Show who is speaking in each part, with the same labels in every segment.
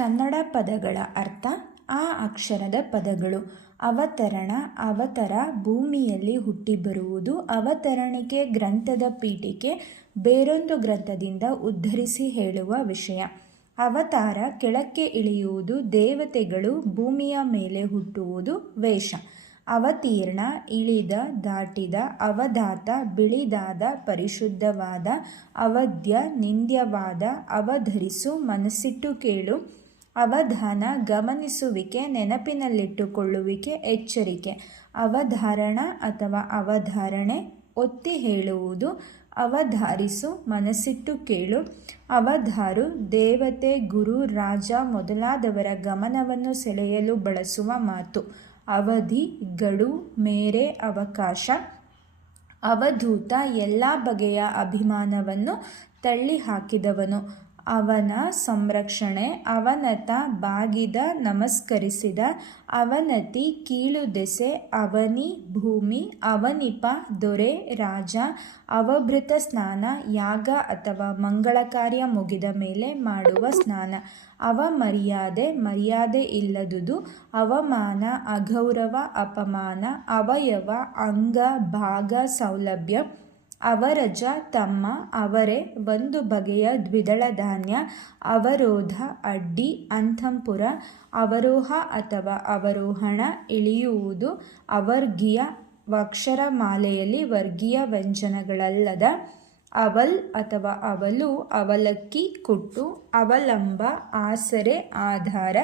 Speaker 1: ಕನ್ನಡ ಪದಗಳ ಅರ್ಥ ಆ ಅಕ್ಷರದ ಪದಗಳು. ಅವತರಣ, ಅವತರ, ಭೂಮಿಯಲ್ಲಿ ಹುಟ್ಟಿ ಬರುವುದು, ಅವತರಣಿಕೆ ಗ್ರಂಥದ ಪೀಠಿಕೆ ಬೇರೊಂದು ಗ್ರಂಥದಿಂದ ಉದ್ಧರಿಸಿ ಹೇಳುವ ವಿಷಯ. ಅವತಾರ ಕೆಳಕ್ಕೆ ಇಳಿಯುವುದು, ದೇವತೆಗಳು ಭೂಮಿಯ ಮೇಲೆ ಹುಟ್ಟುವುದು ವೇಷ. ಅವತೀರ್ಣ, ಇಳಿದ, ದಾಟಿದ, ಅವಧಾತ, ಬಿಳಿದಾದ, ಪರಿಶುದ್ಧವಾದ, ಅವಧ್ಯ, ನಿಂದ್ಯವಾದ, ಅವಧರಿಸು, ಮನಸ್ಸಿಟ್ಟು ಕೇಳು. ಅವಧಾನ ಗಮನಿಸುವಿಕೆ, ನೆನಪಿನಲ್ಲಿಟ್ಟುಕೊಳ್ಳುವಿಕೆ, ಎಚ್ಚರಿಕೆ. ಅವಧಾರಣ ಅಥವಾ ಅವಧಾರಣೆ, ಒತ್ತಿ ಹೇಳುವುದು, ಅವಧಾರಿಸು, ಮನಸ್ಸಿಟ್ಟು ಕೇಳು. ಅವಧಾರು, ದೇವತೆ, ಗುರು, ರಾಜ ಮೊದಲಾದವರ ಗಮನವನ್ನು ಸೆಳೆಯಲು ಬಳಸುವ ಮಾತು. ಅವಧಿ, ಗಡು, ಮೇರೆ, ಅವಕಾಶ. ಅವಧೂತ, ಎಲ್ಲ ಬಗೆಯ ಅಭಿಮಾನವನ್ನು ತಳ್ಳಿಹಾಕಿದವನು. ಅವನ ಸಂರಕ್ಷಣೆ ಅವನತ ಬಾಗಿದ ನಮಸ್ಕರಿಸಿದ, ಅವನತಿ ಕೀಳುದೆಸೆ ಅವನಿ ಭೂಮಿ, ಅವನಿಪ ದೊರೆ ರಾಜ, ಅವಭೃತ ಸ್ನಾನ, ಯಾಗ ಅಥವಾ ಮಂಗಳ ಕಾರ್ಯ ಮುಗಿದ ಮೇಲೆ ಮಾಡುವ ಸ್ನಾನ. ಅವಮರ್ಯಾದೆ ಮರ್ಯಾದೆ ಇಲ್ಲದುದು, ಅವಮಾನ, ಅಗೌರವ, ಅಪಮಾನ, ಅವಯವ, ಅಂಗ, ಭಾಗ, ಸೌಲಭ್ಯ ಅವರಜ ತಮ್ಮ ಅವರೇ ಒಂದು ಬಗೆಯ ದ್ವಿದಳ ಧಾನ್ಯ, ಅವರೋಧ ಅಡ್ಡಿ ಅಂಥಂಪುರ ಅವರೋಹ ಅಥವಾ ಅವರೋಹಣ ಇಳಿಯುವುದು ಅವರ್ಗೀಯ ಅಕ್ಷರಮಾಲೆಯಲ್ಲಿ ವರ್ಗೀಯ ವ್ಯಂಜನಗಳಲ್ಲದ ಅವಲ್ ಅಥವಾ ಅವಲು, ಅವಲಕ್ಕಿ, ಕುಟ್ಟು, ಅವಲಂಬ, ಆಸರೆ, ಆಧಾರ,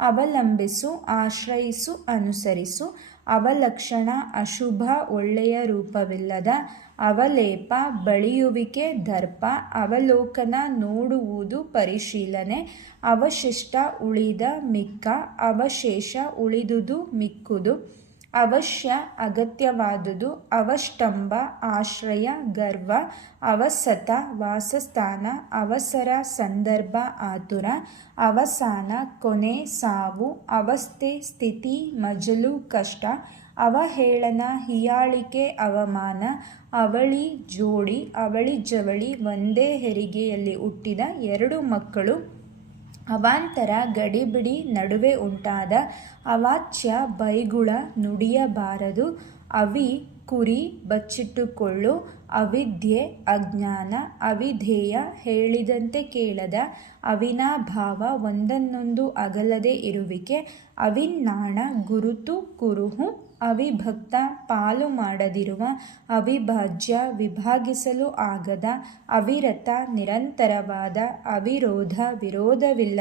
Speaker 1: ಅವಲಂಬಿಸು, ಆಶ್ರಯಿಸು, ಅನುಸರಿಸು, ಅವಲಕ್ಷಣ, ಅಶುಭ, ಒಳ್ಳೆಯ ರೂಪವಿಲ್ಲದ, ಅವಲೇಪ, ಬಳಿಯುವಿಕೆ, ದರ್ಪ, ಅವಲೋಕನ, ನೋಡುವುದು, ಪರಿಶೀಲನೆ, ಅವಶಿಷ್ಟ, ಉಳಿದ, ಮಿಕ್ಕ, ಅವಶೇಷ, ಉಳಿದುದು, ಮಿಕ್ಕುದು ಅವಶ್ಯ ಅಗತ್ಯವಾದುದು ಅವಷ್ಟಂಬ, ಆಶ್ರಯ, ಗರ್ವ, ಅವಸತ, ವಾಸಸ್ಥಾನ, ಅವಸರ, ಸಂದರ್ಭ, ಆತುರ, ಅವಸಾನ, ಕೊನೆ, ಸಾವು, ಅವಸ್ಥೆ, ಸ್ಥಿತಿ, ಮಜಲು, ಕಷ್ಟ, ಅವಹೇಳನ, ಹಿಯಾಳಿಕೆ, ಅವಮಾನ, ಅವಳಿ, ಜೋಡಿ, ಅವಳಿ ಜವಳಿ, ಒಂದೇ ಹೆರಿಗೆಯಲ್ಲಿ ಹುಟ್ಟಿದ ಎರಡು ಮಕ್ಕಳು ಅವಾಂತರ ಗಡಿಬಿಡಿ ನಡುವೆ ಉಂಟಾದ ಅವಾಚ್ಯ ಬೈಗುಳ ನುಡಿಯಬಾರದು. ಅವಿ ಕುರಿ ಬಚ್ಚಿಟ್ಟುಕೊಳ್ಳು, ಅವಿದ್ಯೆ ಅಜ್ಞಾನ, ಅವಿಧೇಯ ಹೇಳಿದಂತೆ ಕೇಳದ ಅವಿನಾಭಾವ ಒಂದನ್ನೊಂದು ಅಗಲದೆ ಇರುವಿಕೆ, ಅವಿನ್ನಾಣ ಗುರುತು ಕುರುಹು, ಅವಿಭಕ್ತ ಪಾಲು ಮಾಡದಿರುವ, ಅವಿಭಾಜ್ಯ ವಿಭಾಗಿಸಲು ಆಗದ, ಅವಿರತ ನಿರಂತರವಾದ, ಅವಿರೋಧ ವಿರೋಧವಿಲ್ಲ